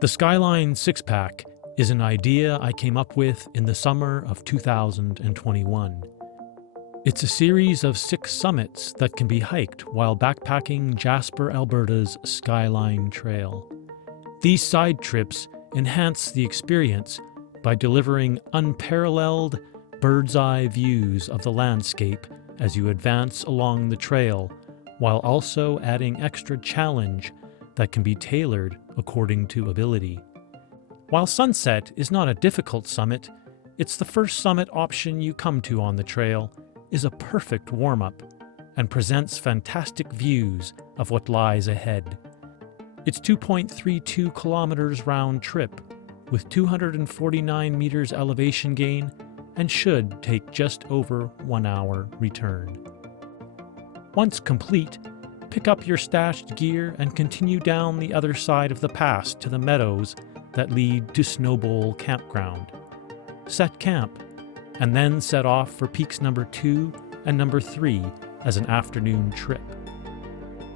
The Skyline Six-Pack is an idea I came up with in the summer of 2021. It's a series of 6 summits that can be hiked while backpacking Jasper, Alberta's Skyline Trail. These side trips enhance the experience by delivering unparalleled bird's-eye views of the landscape as you advance along the trail, while also adding extra challenge that can be tailored according to ability. While sunset is not a difficult summit, it's the first summit option you come to on the trail, is a perfect warm-up and presents fantastic views of what lies ahead. It's 2.32 kilometers round trip with 249 meters elevation gain and should take just over 1 hour return. Once complete, pick up your stashed gear and continue down the other side of the pass to the meadows that lead to Snowbowl campground. Set camp, and then set off for peaks number 2 and number 3 as an afternoon trip.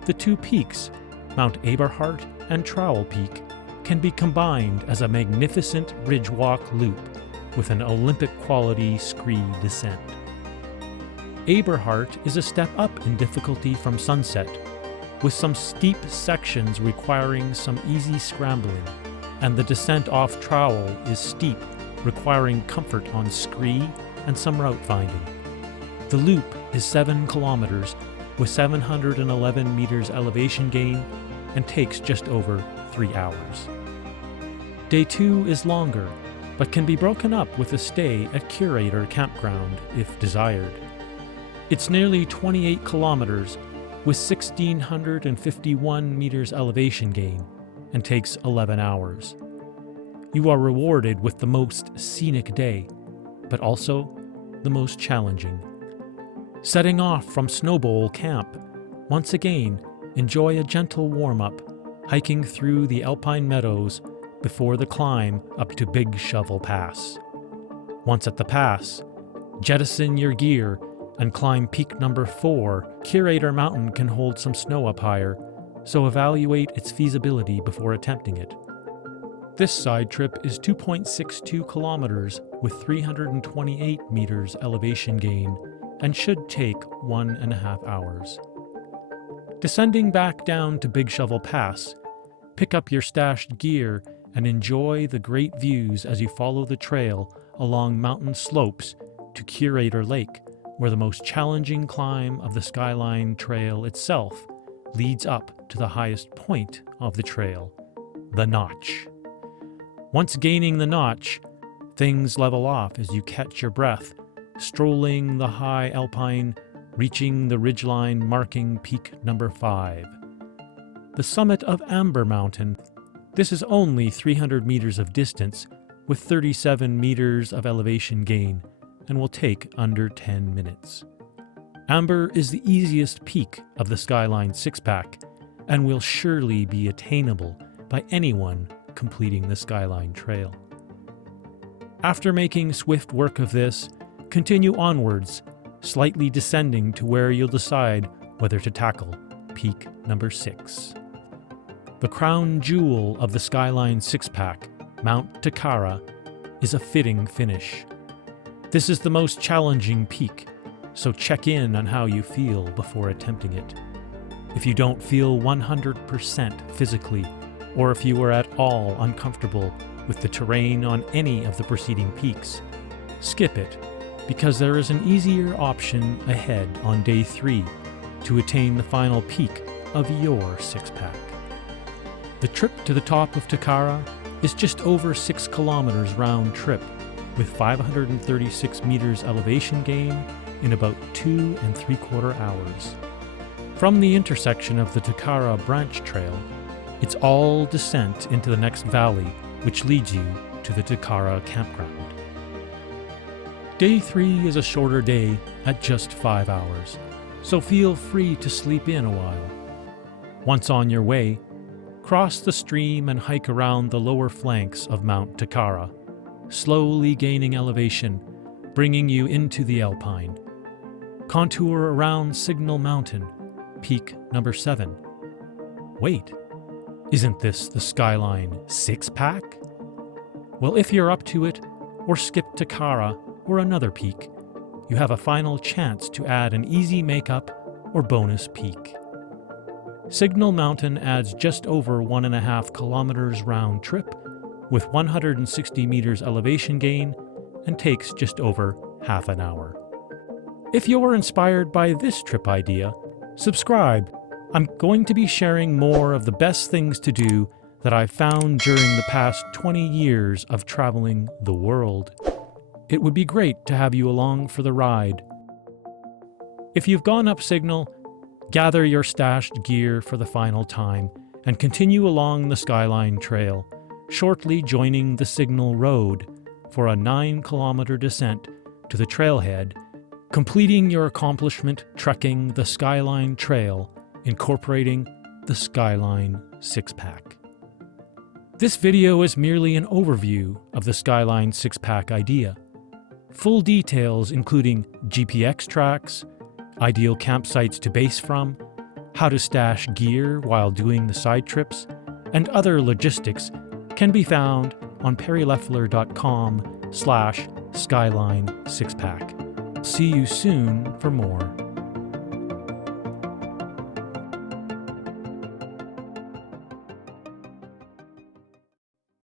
The 2 peaks, Mount Aberhart and Trowel Peak, can be combined as a magnificent ridge walk loop with an Olympic-quality scree descent. Aberhart is a step up in difficulty from sunset, with some steep sections requiring some easy scrambling, and the descent off Trowel is steep, requiring comfort on scree and some route finding. The loop is 7 kilometers with 711 meters elevation gain and takes just over 3 hours. Day 2 is longer, but can be broken up with a stay at Curator Campground if desired. It's nearly 28 kilometers with 1,651 meters elevation gain and takes 11 hours. You are rewarded with the most scenic day, but also the most challenging. Setting off from Snowbowl camp, once again, enjoy a gentle warm-up, hiking through the alpine meadows before the climb up to Big Shovel Pass. Once at the pass, jettison your gear and climb peak number 4. Curator Mountain can hold some snow up higher, so evaluate its feasibility before attempting it. This side trip is 2.62 kilometers with 328 meters elevation gain and should take 1.5 hours. Descending back down to Big Shovel Pass, pick up your stashed gear and enjoy the great views as you follow the trail along mountain slopes to Curator Lake, where the most challenging climb of the Skyline Trail itself leads up to the highest point of the trail, the Notch. Once gaining the Notch, things level off as you catch your breath, strolling the high alpine, reaching the ridgeline marking peak number 5. The summit of Amber Mountain. This is only 300 meters of distance with 37 meters of elevation gain and will take under 10 minutes. Amber is the easiest peak of the Skyline Six-Pack and will surely be attainable by anyone completing the Skyline Trail. After making swift work of this, continue onwards, slightly descending to where you'll decide whether to tackle peak number 6. The crown jewel of the Skyline Six-Pack, Mount Tekarra, is a fitting finish. This is the most challenging peak, so check in on how you feel before attempting it. If you don't feel 100% physically, or if you are at all uncomfortable with the terrain on any of the preceding peaks, skip it, because there is an easier option ahead on day 3 to attain the final peak of your six-pack. The trip to the top of Tekarra is just over 6 kilometers round trip, with 536 meters elevation gain in about 2 3/4 hours. From the intersection of the Tekarra branch trail, it's all descent into the next valley, which leads you to the Tekarra campground. Day 3 is a shorter day at just 5 hours, so feel free to sleep in a while. Once on your way, cross the stream and hike around the lower flanks of Mount Tekarra, slowly gaining elevation, bringing you into the alpine. Contour around Signal Mountain, peak number 7. Wait, Isn't this the Skyline Six-Pack? Well, if you're up to it, or skip Tekarra or another peak, you have a final chance to add an easy makeup or bonus peak. Signal Mountain adds just over 1.5 kilometers round trip with 160 meters elevation gain and takes just over half an hour. If you're inspired by this trip idea, subscribe. I'm going to be sharing more of the best things to do that I've found during the past 20 years of traveling the world. It would be great to have you along for the ride. If you've gone up Signal, gather your stashed gear for the final time and continue along the Skyline Trail, shortly joining the Signal Road for a 9-kilometer descent to the trailhead, completing your accomplishment trekking the Skyline Trail, incorporating the Skyline Six-Pack. This video is merely an overview of the Skyline Six-Pack idea. Full details including GPX tracks, ideal campsites to base from, how to stash gear while doing the side trips, and other logistics can be found on perryleffler.com/Skyline Six-Pack. See you soon for more.